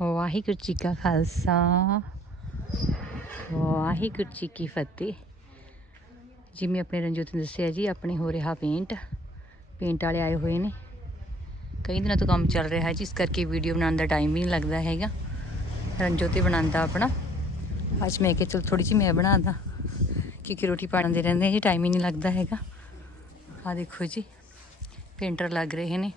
ਵਾਹਿਗੁਰੂ ਜੀ ਕਾ ਖਾਲਸਾ, ਵਾਹਿਗੁਰੂ ਜੀ ਕੀ ਫਤਿਹ। ਜਿਵੇਂ ਆਪਣੇ ਰਣਜੋਤ ਨੇ ਦੱਸਿਆ ਜੀ, ਆਪਣੇ ਹੋ ਰਿਹਾ ਪੇਂਟ ਪੇਂਟ ਵਾਲੇ ਆਏ ਹੋਏ ਨੇ। ਕਈ ਦਿਨਾਂ ਤੋਂ ਕੰਮ ਚੱਲ ਰਿਹਾ ਹੈ ਜੀ, ਇਸ ਕਰਕੇ ਵੀਡੀਓ ਬਣਾਉਣ ਦਾ ਟਾਈਮ ਵੀ ਨਹੀਂ ਲੱਗਦਾ ਹੈਗਾ। ਰਣਜੋਤ ਹੀ ਬਣਾਉਂਦਾ ਆਪਣਾ। ਅੱਜ ਮੈਂ ਕਿਹਾ, ਚਲ ਥੋੜੀ ਜਿਹੀ ਮੈਂ ਬਣਾਦਾ ਕਿਉਂਕਿ ਰੋਟੀ ਪਾਣ ਦੇ ਰਹਿੰਦੇ ਜੀ ਟਾਈਮ ਹੀ ਨਹੀਂ ਲੱਗਦਾ ਹੈਗਾ। ਆ ਦੇਖੋ ਜੀ ਪੇਂਟਰ ਲੱਗ ਰਹੇ ਨੇ।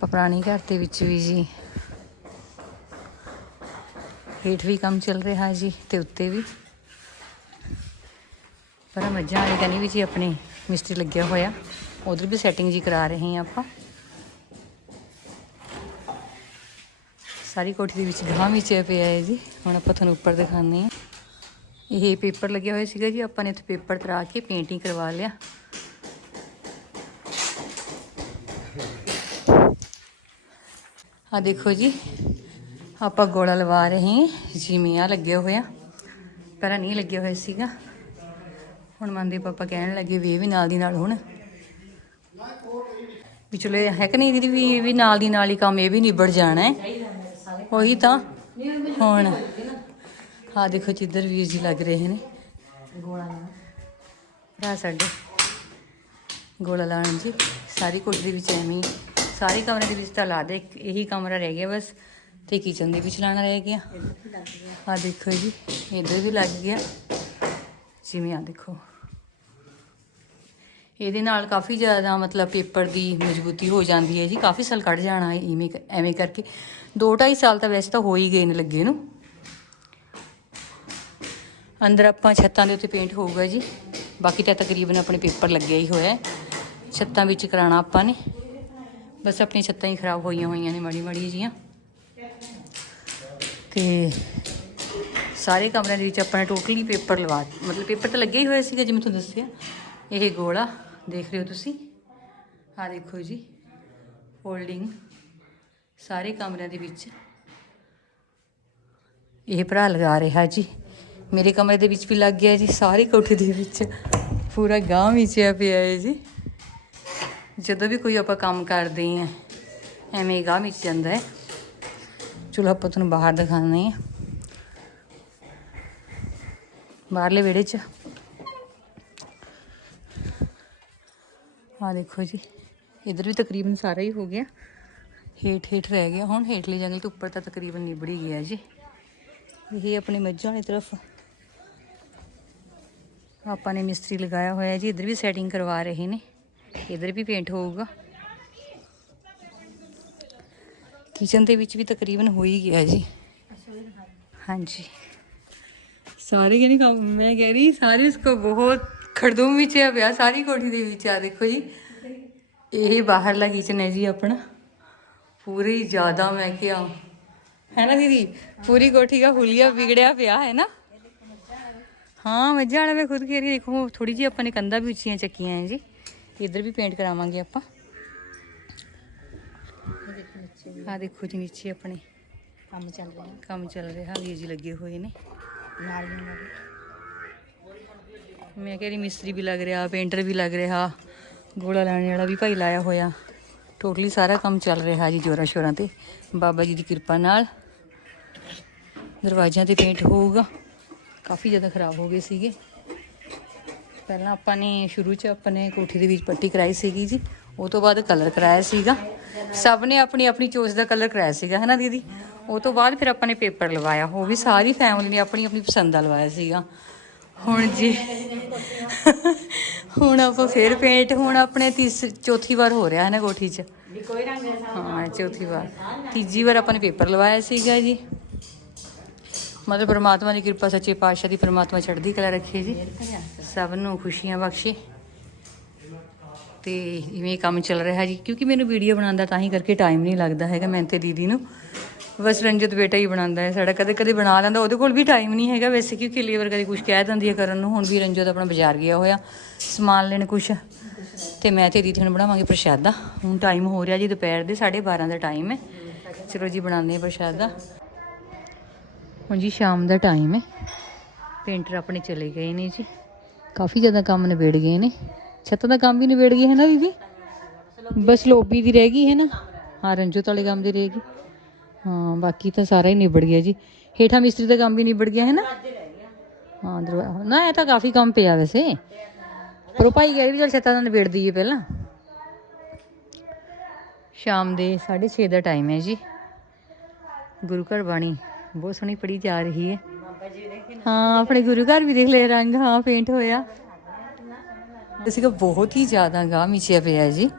ਆਪਾਂ ਪੁਰਾਣੀ ਘਰ ਦੇ ਵਿੱਚ ਵੀ ਜੀ। ਹੇਠ ਵੀ ਕੰਮ ਚੱਲ ਰਿਹਾ ਜੀ ਤੇ ਉੱਤੇ ਵੀ। ਪਰ ਮੱਝਾਂ ਵਾਲੇ ਕਨੀ ਵੀ ਜੀ ਆਪਣੇ ਮਿਸਤਰੀ ਲੱਗਿਆ ਹੋਇਆ। ਉਧਰ ਵੀ ਸੈਟਿੰਗ ਜੀ ਕਰਾ ਰਹੇ ਹਾਂ ਆਪਾਂ। ਸਾਰੀ ਕੋਠੀ ਦੇ ਵਿੱਚ ਗਾਂ ਵਿੱਚ ਪਿਆ ਹੈ ਜੀ। ਹੁਣ ਆਪਾਂ ਤੁਹਾਨੂੰ ਉੱਪਰ ਦਿਖਾਉਂਦੇ ਹਾਂ। ਇਹ ਪੇਪਰ ਲੱਗਿਆ ਹੋਇਆ ਸੀਗਾ ਜੀ, ਆਪਾਂ ਨੇ ਇੱਥੇ ਪੇਪਰ ਤਰਾ ਕੇ ਪੇਂਟਿੰਗ ਕਰਵਾ ਲਿਆ। ਆ ਦੇਖੋ ਜੀ ਆਪਾਂ ਗੋਲਾ ਲਵਾ ਰਹੇ ਜਿਵੇਂ ਆ ਲੱਗਿਆ ਹੋਇਆ। ਪਹਿਲਾਂ ਨਹੀਂ ਲੱਗਿਆ ਹੋਇਆ ਸੀਗਾ। ਹੁਣ ਮੰਨਦੇ ਪਾਪਾ ਕਹਿਣ ਲੱਗੇ ਵੀ ਇਹ ਵੀ ਨਾਲ ਦੀ ਨਾਲ ਹੁਣ। ਵੀ ਚਲੋ ਹੈ ਕਿ ਨਹੀਂ ਦੀਦੀ ਵੀ ਇਹ ਵੀ ਨਾਲ ਦੀ ਨਾਲ ਹੀ ਕੰਮ ਇਹ ਵੀ ਨਿਬੜ ਜਾਣਾ ਹੈ। ਉਹੀ ਤਾਂ ਹੁਣ। ਆ ਦੇਖੋ ਜਿੱਧਰ ਵੀਰ ਜੀ ਲੱਗ ਰਹੇ ਨੇ। ਗੋਲਾ ਭਰਾ ਸਾਡੇ ਗੋਲਾ ਲਾਉਣ ਜੀ ਸਾਰੀ ਕੋਠੀ ਵਿੱਚ ਐਵੇਂ ਹੀ। ਸਾਰੇ ਕਮਰੇ ਦੇ ਵਿੱਚ ਤਾਂ ਲਾ ਦੇ, ਇੱਕ ਇਹੀ ਕਮਰਾ ਰਹਿ ਗਿਆ ਬਸ, ਤੇ ਕਿਚਨ ਦੇ ਵਿੱਚ ਲਾਣਾ ਰਹਿ ਗਿਆ। ਆ ਦੇਖੋ ਜੀ, ਇੱਧਰ ਵੀ ਲੱਗ ਗਿਆ। ਜਿਵੇਂ ਆ ਦੇਖੋ। ਇਹਦੇ ਨਾਲ ਕਾਫੀ ਜ਼ਿਆਦਾ ਮਤਲਬ ਪੇਪਰ ਦੀ ਮਜ਼ਬੂਤੀ ਹੋ ਜਾਂਦੀ ਹੈ ਜੀ, ਕਾਫੀ ਸਾਲ ਕੱਢ ਜਾਣਾ ਹੈ, ਇਵੇਂ ਐਵੇਂ ਕਰਕੇ। 2.5 ਸਾਲ ਤਾਂ ਵੈਸੇ ਤਾਂ ਹੋ ਹੀ ਗਏ ਨੇ ਲੱਗੇ ਨੂੰ। ਅੰਦਰ ਆਪਾਂ ਛੱਤਾਂ ਦੇ ਉੱਤੇ ਪੇਂਟ ਹੋਊਗਾ ਜੀ। ਬਾਕੀ ਤਾਂ ਤਕਰੀਬਨ ਆਪਣੇ ਪੇਪਰ ਲੱਗਿਆ ਹੀ ਹੋਇਆ ਹੈ। ਛੱਤਾਂ ਵਿੱਚ ਕਰਾਣਾ ਆਪਾਂ ਨੇ। ਬਸ ਆਪਣੀਆਂ ਛੱਤਾਂ ਹੀ ਖਰਾਬ ਹੋਈਆਂ ਹੋਈਆਂ ਨੇ ਮਾੜੀ ਮਾੜੀ ਜੀਆਂ। ਤੇ ਸਾਰੇ ਕਮਰਿਆਂ ਦੇ ਵਿੱਚ ਆਪਣਾ ਟੋਟਲੀ ਪੇਪਰ ਲਵਾ ਮਤਲਬ ਪੇਪਰ ਤਾਂ ਲੱਗਿਆ ਹੀ ਹੋਇਆ ਸੀਗਾ ਜਿਵੇਂ ਤੁਹਾਨੂੰ ਦੱਸਿਆ। ਇਹ ਗੋਲਾ, ਦੇਖ ਰਹੇ ਹੋ ਤੁਸੀਂ। ਆ ਦੇਖੋ ਜੀ ਫੋਲਡਿੰਗ ਸਾਰੇ ਕਮਰਿਆਂ ਦੇ ਵਿੱਚ। ਇਹ ਭਰਾ ਲਗਾ ਰਿਹਾ ਜੀ। ਮੇਰੇ ਕਮਰੇ ਦੇ ਵਿੱਚ ਵੀ ਲੱਗ ਗਿਆ ਜੀ, ਸਾਰੀ ਕੋਠੀ ਦੇ ਵਿੱਚ। ਪੂਰਾ ਗਾਂਵ ਵਿੱਚ ਪਿਆ ਹੈ ਜੀ। ਜਦੋਂ ਵੀ ਕੋਈ ਆਪਾਂ ਕੰਮ ਕਰਦੇ ਹਾਂ, ਐਵੇਂ ਗਾਹ ਵਿੱਚ ਜਾਂਦਾ ਹੈ। ਚਲੋ ਆਪਾਂ ਤੁਹਾਨੂੰ ਬਾਹਰ ਦਿਖਾਉਂਦੇ ਹਾਂ। ਬਾਹਰਲੇ ਵਿਹੜੇ 'ਚ। ਆ ਦੇਖੋ ਜੀ, ਇਧਰ ਵੀ ਤਕਰੀਬਨ ਸਾਰਾ ਹੀ ਹੋ ਗਿਆ। ਹੇਠ ਹੇਠ ਰਹਿ ਗਿਆ, ਹੁਣ ਹੇਠਲੇ ਜੰਗਲ ਤੋਂ ਉੱਪਰ ਤਾਂ ਤਕਰੀਬਨ ਨਿਬੜ ਹੀ ਗਿਆ ਜੀ। ਇਹ ਆਪਣੇ ਮੱਝਾਂ ਵਾਲੀ ਤਰਫ। ਆਪਾਂ ਨੇ ਮਿਸਤਰੀ ਲਗਾਇਆ ਹੋਇਆ ਜੀ, ਇਧਰ ਵੀ ਸੈਟਿੰਗ ਕਰਵਾ ਰਹੇ ਨੇ। ਇਧਰ ਵੀ ਪੇਂਟ ਹੋਊਗਾ। ਕਿਚਨ ਦੇ ਵਿੱਚ ਵੀ ਤਕਰੀਬਨ ਹੋ ਹੀ ਗਿਆ ਜੀ। ਹਾਂਜੀ। ਸਾਰੇ ਕਹਿੰਦੇ ਕੰਮ, ਮੈਂ ਕਹਿ ਰਹੀ, ਸਾਰੇ ਉਸਕੋ ਬਹੁਤ ਖੜਦੂਮ ਵਿੱਚ ਆ ਪਿਆ, ਸਾਰੀ ਕੋਠੀ ਦੇ ਵਿੱਚ ਆ, ਦੇਖੋ ਜੀ। ਇਹ ਬਾਹਰਲਾ ਕਿਚਨ ਹੈ ਜੀ ਆਪਣਾ। ਪੂਰੀ ਜ਼ਿਆਦਾ ਮੈਂ ਕਿਹਾ। ਹੈ ਨਾ ਦੀਦੀ? ਪੂਰੀ ਕੋਠੀ ਦਾ ਹੁਲੀਆ ਵਿਗੜਿਆ ਪਿਆ ਹੈ ਨਾ? ਹਾਂ, ਮੱਝਾਂ ਵਾਲਾ ਮੈਂ ਖੁਦ ਕਹਿ ਰਹੀ ਦੇਖੋ ਥੋੜੀ ਜਿਹੀ ਆਪਾਂ ਨੇ ਕੰਧਾਂ ਵੀ ਉੱਚੀਆਂ ਚੱਕੀਆਂ ਹੈ ਜੀ। ਇੱਧਰ ਵੀ ਪੇਂਟ ਕਰਾਵਾਂਗੇ ਆਪਾਂ। ਆ ਦੇਖੋ ਜੀ ਨੀਚੇ ਆਪਣੇ। ਕੰਮ ਚੱਲ ਰਿਹਾ। ਕੰਮ ਚੱਲ ਰਿਹਾ ਵੀਰ ਜੀ ਲੱਗੇ ਹੋਏ ਨੇ। ਮੈਂ ਕਹਿ ਰਹੀ ਮਿਸਤਰੀ ਵੀ ਲੱਗ ਰਿਹਾ ਪੇਂਟਰ ਵੀ ਲੱਗ ਰਿਹਾ। ਗੋਲਾ ਲਾਣੇ ਵਾਲਾ ਵੀ ਭਾਈ ਲਾਇਆ ਹੋਇਆ। ਟੋਟਲੀ ਸਾਰਾ ਕੰਮ ਚੱਲ ਰਿਹਾ ਜੀ ਜੋਰਾਂ ਸ਼ੋਰਾਂ ਤੇ। ਬਾਬਾ ਜੀ ਦੀ ਕਿਰਪਾ ਨਾਲ। ਦਰਵਾਜ਼ਿਆਂ ਤੇ ਪੇਂਟ ਹੋਊਗਾ। ਕਾਫੀ ਜ਼ਿਆਦਾ ਖਰਾਬ ਹੋ ਗਏ ਸੀਗੇ। ਪਹਿਲਾਂ ਆਪਾਂ ਨੇ ਸ਼ੁਰੂ 'ਚ ਆਪਣੇ ਕੋਠੀ ਦੇ ਵਿੱਚ ਪੱਟੀ ਕਰਾਈ ਸੀਗੀ ਜੀ। ਉਹ ਤੋਂ ਬਾਅਦ ਕਲਰ ਕਰਾਇਆ ਸੀਗਾ। ਸਭ ਨੇ ਆਪਣੀ ਆਪਣੀ ਚੋਇਸ ਦਾ ਕਲਰ ਕਰਾਇਆ ਸੀਗਾ ਹੈ ਨਾ ਦੀਦੀ? ਉਹ ਤੋਂ ਬਾਅਦ ਫਿਰ ਆਪਾਂ ਨੇ ਪੇਪਰ ਲਵਾਇਆ। ਉਹ ਵੀ ਸਾਰੀ ਫੈਮਿਲੀ ਨੇ ਆਪਣੀ ਆਪਣੀ ਪਸੰਦ ਦਾ ਲਵਾਇਆ ਸੀਗਾ। ਹੁਣ ਜੀ ਹੁਣ ਆਪਾਂ ਫੇਰ ਪੇਂਟ ਹੁਣ ਆਪਣੇ ਤੀਸ ਚੌਥੀ ਵਾਰ ਹੋ ਰਿਹਾ ਹੈ ਨਾ ਕੋਠੀ 'ਚ? ਵੀ ਕੋਈ ਰੰਗ ਐਸਾ ਹਾਂ ਚੌਥੀ ਵਾਰ। ਤੀਜੀ ਵਾਰ ਆਪਾਂ ਨੇ ਪੇਪਰ ਲਵਾਇਆ ਸੀਗਾ ਜੀ। ਮਤਲਬ ਪ੍ਰਮਾਤਮਾ ਦੀ ਕਿਰਪਾ ਸੱਚੇ ਪਾਤਸ਼ਾਹ ਦੀ ਪ੍ਰਮਾਤਮਾ ਚੜ੍ਹਦੀ ਕਲਾ ਰੱਖੇ ਜੀ। ਸਭ ਨੂੰ ਖੁਸ਼ੀਆਂ ਬਖਸ਼ੇ। ਤੇ ਇਵੇਂ ਕੰਮ ਚੱਲ ਰਿਹਾ ਜੀ। ਕਿਉਂਕਿ ਮੈਨੂੰ ਵੀਡੀਓ ਬਣਾਉਂਦਾ ਤਾਂ ਹੀ ਕਰਕੇ ਟਾਈਮ ਨਹੀਂ ਲੱਗਦਾ ਹੈਗਾ ਮੈਂ ਤੇ ਦੀਦੀ ਨੂੰ। ਬਸ ਰੰਜਤ ਬੇਟਾ ਹੀ ਬਣਾਉਂਦਾ ਹੈ ਸਾਡਾ। ਕਦੇ ਕਦੇ ਬਣਾ ਲੈਂਦਾ। ਉਹਦੇ ਕੋਲ ਵੀ ਟਾਈਮ ਨਹੀਂ ਹੈਗਾ ਵੈਸੇ, ਕਿਉਂਕਿ ਲੇਬਰ ਕਦੇ ਕੁਝ ਕਹਿ ਦਿੰਦੀ ਹੈ ਕਰਨ ਨੂੰ। ਹੁਣ ਵੀ ਰੰਜਤ ਆਪਣਾ ਬਾਜ਼ਾਰ ਗਿਆ ਹੋਇਆ। ਸਮਾਨ ਲੈਣ ਕੁਝ ਤੇ ਮੈਂ ਤੇ ਦੀਦੀ ਹੁਣ ਬਣਾਵਾਂਗੇ ਪ੍ਰਸ਼ਾਦਾ। ਹੁਣ ਟਾਈਮ ਹੋ ਰਿਹਾ ਜੀ, ਦੁਪਹਿਰ ਦੇ 12:30 ਦਾ ਟਾਈਮ ਹੈ। ਚਲੋ ਜੀ, ਬਣਾਉਂਦੇ ਹਾਂ ਪ੍ਰਸ਼ਾਦਾ। ਹੁਣ ਜੀ ਸ਼ਾਮ ਦਾ ਟਾਈਮ ਹੈ। ਪੇਂਟਰ ਆਪਣੇ ਚਲੇ ਗਏ ਨੇ ਜੀ। ਕਾਫੀ ਜ਼ਿਆਦਾ ਕੰਮ ਨਿਬੇੜ ਗਏ ਨੇ। ਛੱਤਾਂ ਦਾ ਕੰਮ ਵੀ ਨਿਬੇੜ ਗਏ ਹੈ ਨਾ ਦੀਦੀ ਬਸ ਲੋਬੀ ਦੀ ਰਹਿ ਗਈ ਹੈ ਨਾ। ਹਾਂ ਰੰਜੋਤ ਵਾਲੇ ਕੰਮ ਦੀ ਰਹੇਗੀ ਹਾਂ ਬਾਕੀ ਤਾਂ ਸਾਰਾ ਹੀ ਨਿਬੜ ਗਿਆ ਜੀ। ਹੇਠਾਂ ਮਿਸਤਰੀ ਦਾ ਕੰਮ ਵੀ ਨਿਬੜ ਗਿਆ ਹੈ ਨਾ। ਹਾਂ ਨਾ ਇਹ ਤਾਂ ਕਾਫੀ ਕੰਮ ਪਿਆ ਵੈਸੇ। ਪਰ ਉਹ ਭਾਈ ਕਹਿੰਦੇ ਵੀ ਚਲ ਛੱਤਾਂ ਦਾ ਨਿਬੇੜ ਦਈਏ ਪਹਿਲਾਂ। ਸ਼ਾਮ ਦੇ 6:30 ਦਾ ਟਾਈਮ ਹੈ ਜੀ। ਗੁਰੂ ਘਰ ਬਾਣੀ ਬਹੁਤ ਸੋਹਣੀ ਪੜੀ ਜਾ ਰਹੀ ਹੈ। ਹਾਂ, ਆਪਣੇ ਗੁਰੂ ਘਰ ਵੀ ਦੇਖ ਲੈ, ਰੰਗ ਹਾਂ ਪੇਂਟ ਹੋਇਆ। ਅਸੀਂ ਕੋ ਬਹੁਤ ਹੀ ਜ਼ਿਆਦਾ ਗਾਹ ਮਿਚਿਆ ਪਿਆ ਜੀ।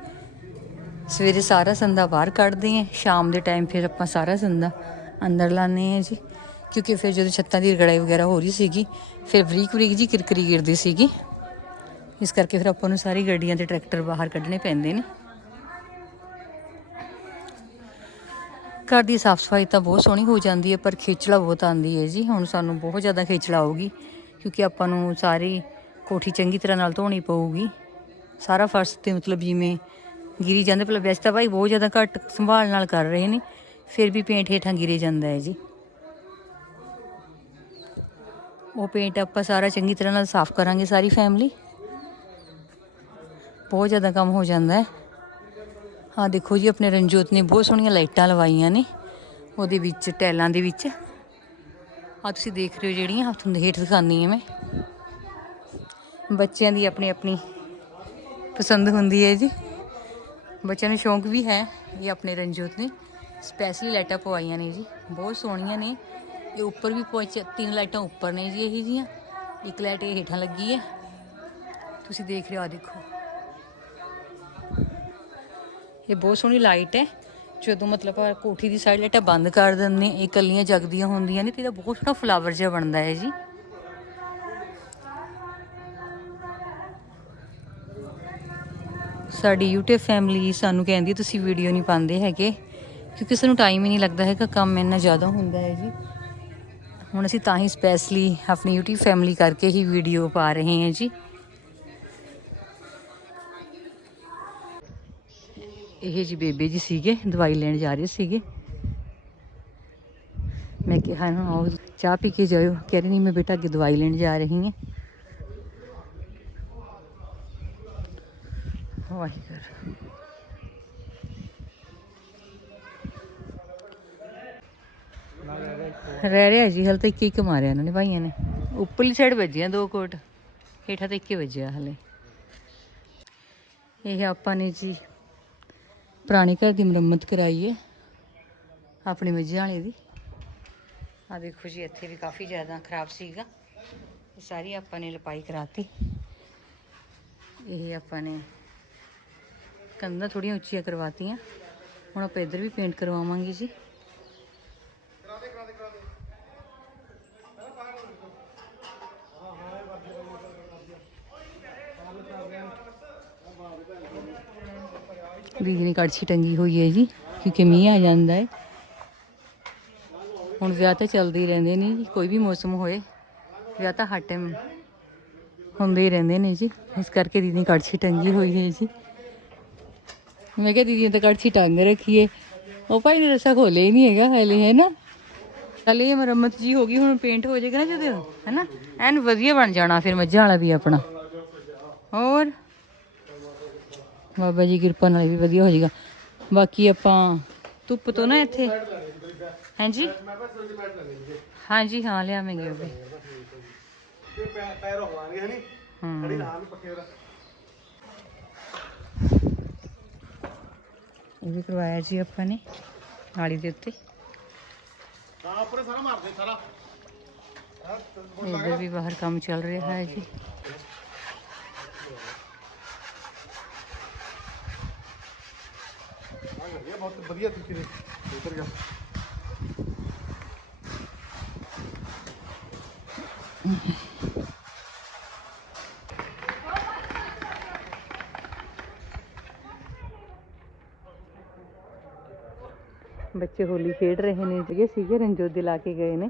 ਸਵੇਰੇ ਸਾਰਾ ਸੰਦਾ ਬਾਹਰ ਕੱਢਦੇ ਹਾਂ, ਸ਼ਾਮ ਦੇ ਟਾਈਮ ਫਿਰ ਆਪਾਂ ਸਾਰਾ ਸੰਦਾ ਅੰਦਰ ਲਾਉਂਦੇ ਹਾਂ ਜੀ। ਕਿਉਂਕਿ ਫਿਰ ਜਦੋਂ ਛੱਤਾਂ ਦੀ ਰਗੜਾਈ ਵਗੈਰਾ ਹੋ ਰਹੀ ਸੀਗੀ, ਫਿਰ ਬਰੀਕ ਬਰੀਕ ਜੀ ਕਿਰਕਰੀ ਗਿਰਦੀ ਸੀਗੀ। ਇਸ ਕਰਕੇ ਫਿਰ ਆਪਾਂ ਨੂੰ ਸਾਰੀ ਗੱਡੀਆਂ ਤੇ ਟਰੈਕਟਰ ਬਾਹਰ ਕੱਢਣੇ ਪੈਂਦੇ ਨੇ। ਘਰ ਦੀ ਸਾਫ਼ ਸਫ਼ਾਈ ਤਾਂ ਬਹੁਤ ਸੋਹਣੀ ਹੋ ਜਾਂਦੀ ਹੈ, ਪਰ ਖੇਚਲਾ ਬਹੁਤ ਆਉਂਦੀ ਹੈ ਜੀ। ਹੁਣ ਸਾਨੂੰ ਬਹੁਤ ਜ਼ਿਆਦਾ ਖੇਚਲਾ ਆਊਗੀ, ਕਿਉਂਕਿ ਆਪਾਂ ਨੂੰ ਸਾਰੀ ਕੋਠੀ ਚੰਗੀ ਤਰ੍ਹਾਂ ਨਾਲ ਧੋਣੀ ਪਊਗੀ। ਸਾਰਾ ਫਰਸ਼ ਤੇ ਮਤਲਬ ਜਿਵੇਂ ਗਿਰੀ ਜਾਂਦੇ ਪਹਿਲਾਂ ਵੈਸੇ ਤਾਂ ਭਾਈ ਬਹੁਤ ਜ਼ਿਆਦਾ ਘੱਟ ਸੰਭਾਲ ਨਾਲ ਕਰ ਰਹੇ ਨੇ, ਫਿਰ ਵੀ ਪੇਂਟ ਹੇਠਾਂ ਗਿਰੇ ਜਾਂਦਾ ਹੈ ਜੀ। ਉਹ ਪੇਂਟ ਆਪਾਂ ਸਾਰਾ ਚੰਗੀ ਤਰ੍ਹਾਂ ਨਾਲ ਸਾਫ਼ ਕਰਾਂਗੇ ਸਾਰੀ ਫੈਮਿਲੀ। ਬਹੁਤ ਜ਼ਿਆਦਾ ਕੰਮ ਹੋ ਜਾਂਦਾ ਹੈ। ਹਾਂ, ਦੇਖੋ ਜੀ, ਆਪਣੇ ਰਣਜੋਤ ਨੇ ਬਹੁਤ ਸੋਹਣੀਆਂ ਲਾਈਟਾਂ ਲਵਾਈਆਂ ਨੇ। ਉਹਦੇ ਵਿੱਚ, ਟੈਲਾਂ ਦੇ ਵਿੱਚ। ਆ ਤੁਸੀਂ ਦੇਖ ਰਹੇ ਹੋ ਜਿਹੜੀਆਂ ਹੱਥ ਦੇ ਹੇਠ ਦਿਖਾਉਂਦੀ ਹਾਂ ਮੈਂ। ਬੱਚਿਆਂ ਦੀ ਆਪਣੀ ਆਪਣੀ ਪਸੰਦ ਹੁੰਦੀ ਹੈ ਜੀ। ਬੱਚਿਆਂ ਨੂੰ ਸ਼ੌਂਕ ਵੀ ਹੈ ਇਹ ਆਪਣੇ ਰਣਜੋਤ ਨੇ। ਸਪੈਸ਼ਲੀ ਲਾਈਟਾਂ ਪਵਾਈਆਂ ਨੇ ਜੀ। ਬਹੁਤ ਸੋਹਣੀਆਂ ਨੇ। ਇਹ ਉੱਪਰ ਵੀ ਪਹੁੰਚ ਤਿੰਨ ਲਾਈਟਾਂ ਉੱਪਰ ਨੇ ਜੀ ਇਹੀ ਜੀਆਂ ਇੱਕ ਲਾਈਟ ਇਹ ਹੇਠਾਂ ਲੱਗੀ ਹੈ। ਤੁਸੀਂ ਦੇਖ ਰਹੇ ਹੋ ਆ ਦੇਖੋ। ਇਹ ਬਹੁਤ ਸੋਹਣੀ ਲਾਈਟ ਹੈ। ਜਦੋਂ ਮਤਲਬ ਕੋਠੀ ਦੀ ਸਾਈਡ ਲਾਈਟਾਂ ਬੰਦ ਕਰ ਦਿੰਦੇ ਇਹ ਕੱਲੀਆਂ ਜਗਦੀਆਂ ਹੁੰਦੀਆਂ ਨੇ ਤੇ ਇਹਦਾ ਬਹੁਤ ਸੋਹਣਾ ਫਲਾਵਰ ਜਿਹਾ ਬਣਦਾ ਹੈ ਜੀ। ਸਾਡੀ YouTube ਫੈਮਿਲੀ ਸਾਨੂੰ ਕਹਿੰਦੀ ਤੁਸੀਂ ਵੀਡੀਓ ਨਹੀਂ ਪਾਉਂਦੇ ਹੈਗੇ, ਕਿਉਂਕਿ ਸਾਨੂੰ ਟਾਈਮ ਹੀ ਨਹੀਂ ਲੱਗਦਾ ਹੈਗਾ, ਕੰਮ ਇੰਨਾ ਜ਼ਿਆਦਾ ਹੁੰਦਾ ਹੈ ਜੀ। ਹੁਣ ਅਸੀਂ ਤਾਂ ਹੀ ਸਪੈਸ਼ਲੀ ਆਪਣੀ YouTube ਫੈਮਿਲੀ ਕਰਕੇ ਹੀ ਵੀਡੀਓ ਪਾ ਰਹੇ ਹਾਂ ਜੀ। ਇਹ ਜੀ ਬੇਬੇ ਜੀ ਸੀਗੇ, ਦਵਾਈ ਲੈਣ ਜਾ ਰਹੇ ਸੀਗੇ। ਮੈਂ ਕਿਹਾ ਨਾ ਆਓ, ਚਾਹ ਪੀ ਕੇ ਜਾਇਓ। ਕਹਿ ਰਹੀ, ਨਹੀਂ, ਮੈਂ ਬੇਟਾ ਅੱਗੇ ਦਵਾਈ ਲੈਣ ਜਾ ਰਹੀ ਹਾਂ। ਵਾਹਿਗੁਰੂ। ਰਹਿ ਰਿਹਾ ਜੀ, ਹਲ ਤਾਂ ਇੱਕ ਇੱਕ ਮਾਰਿਆ ਇਹਨਾਂ ਨੇ, ਭਾਈਆਂ ਨੇ। ਉੱਪਰਲੀ ਸਾਈਡ ਵੱਜਿਆ ਦੋ ਕੋਟ। ਹੇਠਾਂ ਤਾਂ ਇੱਕੇ ਵੱਜਿਆ ਹਲੇ। ਇਹ ਆਪਾਂ ਨੇ ਜੀ ਪੁਰਾਣੇ ਘਰ ਦੀ ਮੁਰੰਮਤ ਕਰਾਈ ਹੈ ਆਪਣੇ ਮੱਝਾਂ ਵਾਲੇ ਦੀ। ਆ ਦੇਖੋ ਜੀ, ਇੱਥੇ ਵੀ ਕਾਫੀ ਜ਼ਿਆਦਾ ਖਰਾਬ ਸੀਗਾ। ਇਹ ਸਾਰੀ ਆਪਾਂ ਨੇ ਲਪਾਈ ਕਰਾਤੀ। ਇਹ ਆਪਾਂ ਨੇ ਕੰਧਾਂ ਥੋੜੀਆਂ ਉੱਚੀਆਂ ਕਰਵਾਤੀਆਂ। ਹੁਣ ਆਪਾਂ ਇੱਧਰ ਵੀ ਪੇਂਟ ਕਰਵਾਵਾਂਗੇ ਜੀ। ਦੀਦੀ ਨੇ ਕੜਛੀ ਟੰਗੀ ਹੋਈ ਹੈ ਜੀ, ਕਿਉਂਕਿ ਮੀਂਹ ਆ ਜਾਂਦਾ ਹੈ। ਹੁਣ ਵਿਆਹ ਤਾਂ ਚੱਲਦੇ ਹੀ ਰਹਿੰਦੇ ਨੇ ਜੀ, ਕੋਈ ਵੀ ਮੌਸਮ ਹੋਏ, ਵਿਆਹ ਤਾਂ ਹਰ ਟਾਈਮ ਹੁੰਦੇ ਹੀ ਰਹਿੰਦੇ ਨੇ ਜੀ। ਇਸ ਕਰਕੇ ਦੀਦੀ ਨੇ ਕੜਛੀ ਟੰਗੀ ਹੋਈ ਹੈ ਜੀ। ਮੈਂ ਕਿਹਾ ਦੀਦੀ ਨੇ ਤਾਂ ਕੜਛੀ ਟੰਗ ਰੱਖੀ ਹੈ। ਉਹ ਭਾਈ ਨੇ ਰਸਾ ਖੋਲੇ ਹੀ ਨਹੀਂ ਹੈਗਾ ਹਲੇ ਹੈ ਨਾ ਚੱਲ ਇਹ ਮੁਰੰਮਤ ਜੀ ਹੋ ਗਈ, ਹੁਣ ਪੇਂਟ ਹੋ ਜਾਏਗਾ ਨਾ ਜਦੋਂ ਹੈ ਨਾ ਐਨ ਵਧੀਆ ਬਣ ਜਾਣਾ ਫਿਰ ਮੱਝਾਂ ਵਾਲਾ ਵੀ ਆਪਣਾ। ਹੋਰ? ਬਾਬਾ ਜੀ ਕਿਰਪਾ ਨਾਲ ਵੀ ਵਧੀਆ ਹੋ ਜਾਏਗਾ। ਬਾਕੀ ਆਪਾਂ ਧੁੱਪ ਤੋਂ ਨਾ ਇੱਥੇ। ਹਾਂਜੀ? ਹਾਂਜੀ ਹਾਂ ਲਿਆਵਾਂਗੇ ਉਹ ਵੀ। ਪੈਰ ਹੋਵਾਂਗੇ ਹਨੀ ਹੂੰ। ਨਾਲ ਪੱਕੇ ਦਾ ਇਹ ਵੀ ਕਰਵਾਇਆ ਜੀ ਆਪਾਂ ਨੇ ਨਾਲੀ ਦੇ ਉੱਤੇ। ਹਾਂ ਉੱਪਰ ਸਾਰਾ ਮਾਰਦੇ ਸਾਰਾ। ਇੱਧਰ ਵੀ ਬਾਹਰ ਕੰਮ ਚੱਲ ਰਿਹਾ ਹੈ ਜੀ। ਇਹ ਬਹੁਤ ਵਧੀਆ ਤਰੀਕੇ ਦੇ ਉਤਰ ਗਿਆ ਬੱਚੇ ਹੋਲੀ ਖੇਡ ਰਹੇ ਨੇ ਜਿਹੜੇ ਸੀਗੇ ਰੰਜੋਤ ਦੇ ਲਾ ਕੇ ਗਏ ਨੇ।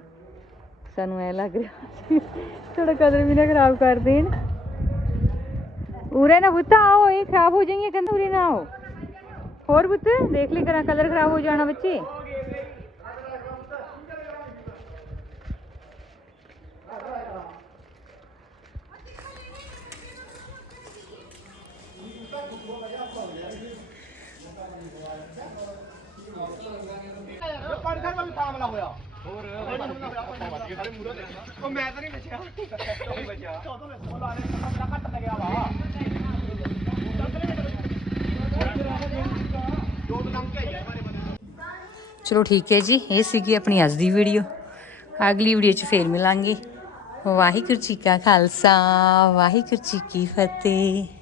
ਸਾਨੂੰ ਐ ਲੱਗ ਰਿਹਾ ਸੀ ਥੋੜਾ ਕਦਰ ਵੀ ਨਾ ਖਰਾਬ ਕਰ ਦੇਣ। ਉਰੇ ਨਾ ਬੁੱਤਾ ਆਓ, ਇਹ ਖਰਾਬ ਹੋ ਜਾਏਗੀ, ਕਹਿੰਦਾ ਨਾ ਆਓ। ਹੋਰ ਪੁੱਤ ਦੇਖ ਲਈ ਕਰਾਂ ਕਲਰ ਖਰਾਬ ਹੋ ਜਾਣਾ ਬੱਚੇ ਪੜਦਾ ਮੈਂ ਕਾਮਲਾ ਹੋਇਆ ਹੋਰ ਉਹ ਮੈਂ ਤਾਂ ਨਹੀਂ ਬਚਿਆ। ਨਹੀਂ ਬਚਿਆ ਉਹ ਲਾ ਦੇ ਘੱਟ ਲੱਗਿਆ ਵਾ। ਚਲੋ ਠੀਕ ਹੈ ਜੀ, ਇਹ ਸੀਗੀ ਆਪਣੀ ਅੱਜ ਦੀ ਵੀਡੀਓ। ਅਗਲੀ ਵੀਡੀਓ 'ਚ ਫੇਰ ਮਿਲਾਂਗੇ। ਵਾਹਿਗੁਰੂ ਜੀ ਕਾ ਖਾਲਸਾ, ਵਾਹਿਗੁਰੂ ਜੀ ਕੀ ਫਤਿਹ।